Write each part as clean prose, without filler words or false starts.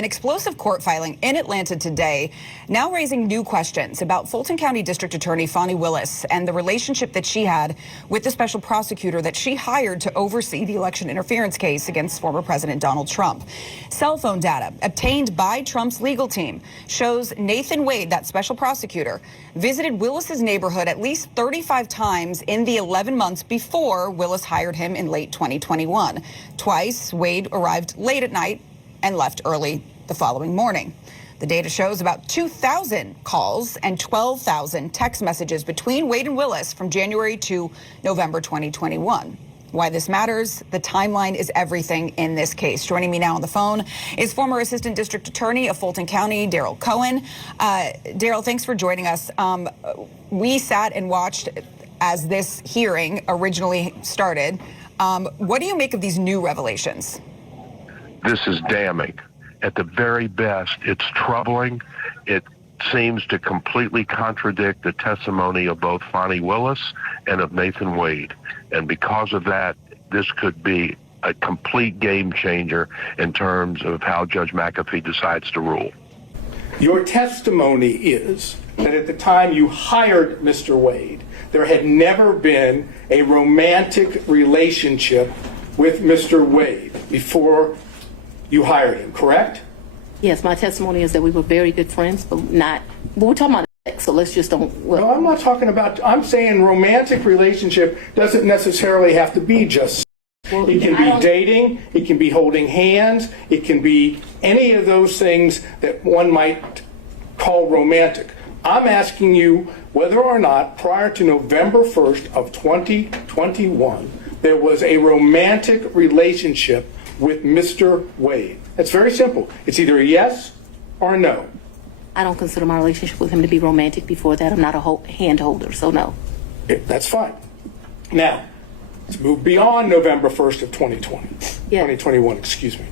an explosive court filing in Atlanta today, now raising new questions about Fulton County District Attorney Wade Willis and the relationship that she had with the special prosecutor that she hired to oversee the election interference case against former President Donald Trump. Cell phone data obtained by Trump's legal team shows Nathan Wade, that special prosecutor, visited Willis's neighborhood at least 35 times in the 11 months before Willis hired him in late 2021. Twice, Wade arrived late at night and left early the following morning. The data shows about 2,000 calls and 12,000 text messages between Wade and Willis from January to November 2021. Why this matters, the timeline is everything in this case. Joining me now on the phone is former Assistant District Attorney of Fulton County, Daryl Cohen. Daryl, thanks for joining us. We sat and watched as this hearing originally started. What do you make of these new revelations? This is damning. At the very best, it's troubling. It seems to completely contradict the testimony of both Wade Willis and of Nathan Wade. And because of that, this could be a complete game changer in terms of how Judge McAfee decides to rule. Your testimony is that at the time you hired Mr. Wade, there had never been a romantic relationship with Mr. Wade before you hired him, correct? Yes, my testimony is that we were very good friends, but we're talking about sex, so let's just don't. Well, no, I'm not talking about, I'm saying romantic relationship doesn't necessarily have to be just. Well, it can be dating, it can be holding hands, it can be any of those things that one might call romantic. I'm asking you whether or not prior to November 1st of 2021, there was a romantic relationship with Mr. Wade. It's very simple. It's either a yes or a no. I don't consider my relationship with him to be romantic before that. I'm not a hand holder, so no. That's fine. Now, let's move beyond November 1st of 2021, excuse me.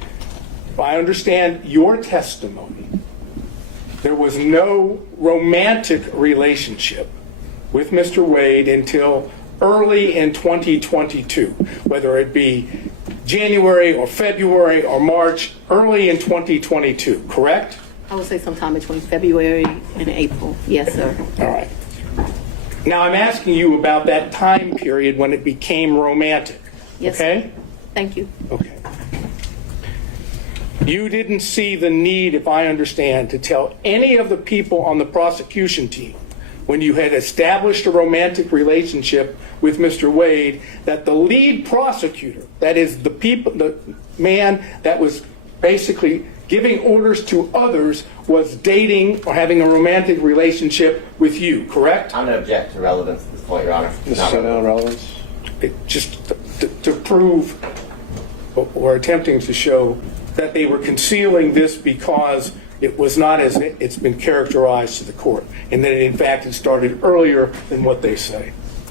If I understand your testimony, there was no romantic relationship with Mr. Wade until early in 2022, whether it be January or February or March, early in 2022, correct? I would say sometime between February and April. Yes, sir. All right. Now I'm asking you about that time period when it became romantic. Yes. Okay? Thank you. Okay. You didn't see the need, if I understand, to tell any of the people on the prosecution team when you had established a romantic relationship with Mr. Wade, that the lead prosecutor, that is the man that was basically giving orders to others, was dating or having a romantic relationship with you, correct? I'm going to object to relevance at this point, Your Honor. No relevance. Just to prove or attempting to show that they were concealing this because it was not as it's been characterized to the court, and that in fact it started earlier than what they say.